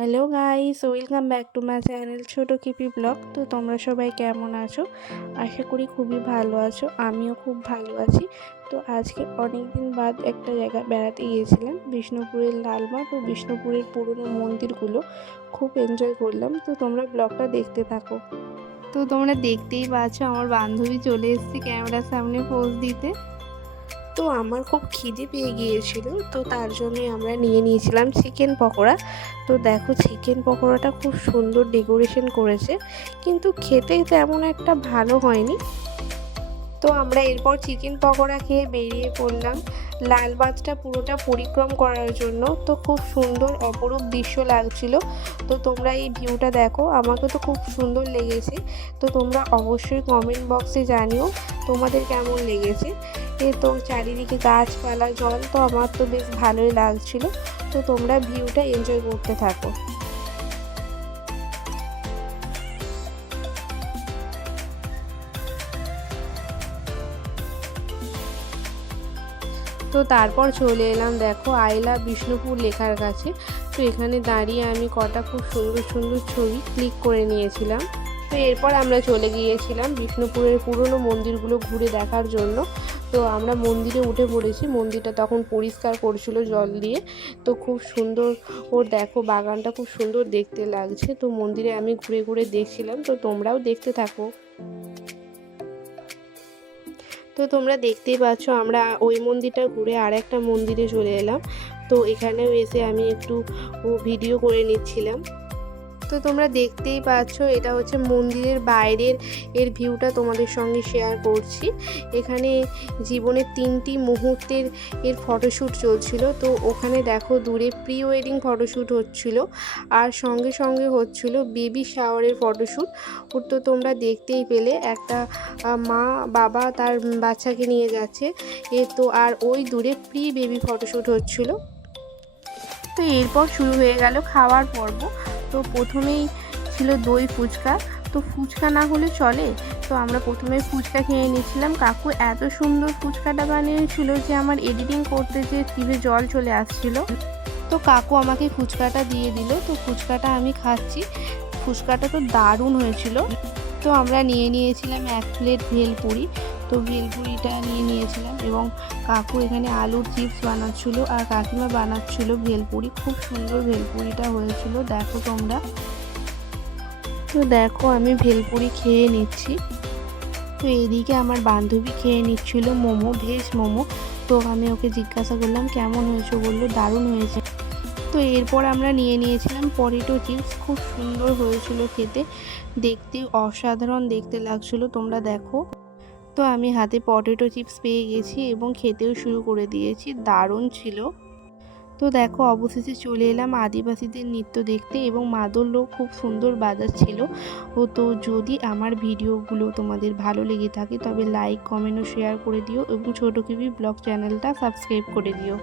Hello guys welcome back to my channel ছোটো কিপি blog তো তোমরা সবাই কেমন আছো? আশা করি খুবই ভালো আছো। আমিও খুব ভালো আছি। তো আজকে অনেক দিন বাদ একটা জায়গা বেড়াতে গিয়েছিলাম, বিষ্ণুপুরের লালবাগ তো বিষ্ণুপুরের পুরনো মন্দিরগুলো খুব এনজয় করলাম। তো তোমরা ব্লগটা দেখতে থাকো। তো তোমরা দেখতেই পাচ্ছ, আমার বান্ধবী চলে এসেছে ক্যামেরার সামনে পোজ দিতে। তো আমার খুব খিদে পেয়ে গিয়েছিল, তো তার জন্যই আমরা নিয়ে নিয়েছিলাম চিকেন পকোড়া। তো দেখো চিকেন পকোড়াটা খুব সুন্দর ডেকোরেশন করেছে, কিন্তু খেতে তেমন একটা ভালো হয়নি। তো আমরা এরপর চিকেন পকোড়া খেয়ে বেরিয়ে পড়লাম লালবাগটা পুরোটা পরিক্রম করার জন্য। তো খুব সুন্দর অপরূপ দৃশ্য লাগছিল। তো তোমরা এই ভিউটা দেখো, আমাকে তো খুব সুন্দর লেগেছে। তো তোমরা অবশ্যই কমেন্ট বক্সে জানিও তোমাদের কেমন লেগেছে। তো চারিদিকে গাছপালা, জল তো আমার তো বেশ ভালোই লাগছিল। তো তোমরা ভিউটা এনজয় করতে থাকো। তো তারপর চলে এলাম দেখো আইলা বিষ্ণুপুর লেখার কাছে। তো এখানে দাঁড়িয়ে আমি কটা খুব সুন্দর সুন্দর ছবি ক্লিক করে নিয়েছিলাম। তো এরপর আমরা চলে গিয়েছিলাম বিষ্ণুপুরের পুরনো মন্দিরগুলো ঘুরে দেখার জন্য। তো আমরা মন্দিরে উঠে পড়েছি। মন্দিরটা তখন পরিষ্কার করছিল জল দিয়ে। তো খুব সুন্দর ওর দেখো বাগানটা খুব সুন্দর দেখতে লাগছে। তো মন্দিরে আমি ঘুরে ঘুরে দেখছিলাম। তো তোমরাও দেখতে থাকো। তো তোমরা দেখতেই পাচ্ছ আমরা ওই মন্দিরটা ঘুরে আর একটা মন্দিরে চলে এলাম। তো এখানেও এসে আমি একটু ভিডিও করে নিচ্ছিলাম। তো তোমরা দেখতেই পাচ্ছ, এটা হচ্ছে মন্দিরের বাইরের এর ভিউটা তোমাদের সঙ্গে শেয়ার করছি। এখানে জীবনের তিনটি মুহূর্তের এর ফটোশ্যুট চলছিল। তো ওখানে দেখো দূরে প্রি ওয়েডিং ফটোশ্যুট হচ্ছিল আর সঙ্গে সঙ্গে হচ্ছিল বেবি শাওয়ারের ফটোশ্যুট ওর তো তোমরা দেখতেই পেলে, একটা মা, বাবা তার বাচ্চাকে নিয়ে যাচ্ছে। এ তো আর ওই দূরে প্রি বেবি ফটোশ্যুট হচ্ছিল। তো এরপর শুরু হয়ে গেল খাওয়ার পর্ব। তো প্রথমেই ছিল দই ফুচকা। তো ফুচকা না হলে চলে। তো আমরা প্রথমে ফুচকা খেয়ে নিয়েছিলাম। কাকু এত সুন্দর ফুচকাটা বানিয়েছিল যে আমার এডিটিং করতে যে টিভে জল চলে আসছিল। তো কাকু আমাকে ফুচকাটা দিয়ে দিল। তো ফুচকাটা আমি খাচ্ছি। ফুচকাটা তো দারুণ হয়েছিল। তো আমরা নিয়ে নিয়েছিলাম এক প্লেট ভেলপুরি। তো ভেলপুরিটা নিয়ে নিয়েছিলাম এবং কাকু এখানে আলুর চিপস বানাচ্ছিল আর কাকিমা বানাচ্ছিল ভেলপুরি। খুব সুন্দর ভেলপুরিটা হয়েছিল, দেখো তোমরা। তো দেখো, আমি ভেলপুরি খেয়ে নিচ্ছি। তো এদিকে আমার বান্ধবী খেয়ে নিচ্ছিল মোমো, ভেজ মোমো। তো আমি ওকে জিজ্ঞাসা করলাম, কেমন হয়েছে? বলল, দারুণ হয়েছে। তো এরপর আমরা নিয়ে নিয়েছিলাম পটেটো চিপস। খুব সুন্দর হয়েছিল খেতে। দেখতে অসাধারণ দেখতে লাগছিল, তোমরা দেখো। তো আমি হাতে পটেটো চিপস পেয়ে গেছি এবং খেতেও শুরু করে দিয়েছি। দারুণ ছিল। তো দেখো, অবশেষে চলে এলাম আদিবাসীদের নৃত্য দেখতে এবং মাদলও খুব সুন্দর বাজার ছিল। ও তো যদি আমার ভিডিওগুলো তোমাদের ভালো লেগে থাকে তবে লাইক কমেন্ট ও শেয়ার করে দিও এবং ছোটো কিবি ব্লগ চ্যানেলটা সাবস্ক্রাইব করে দিও।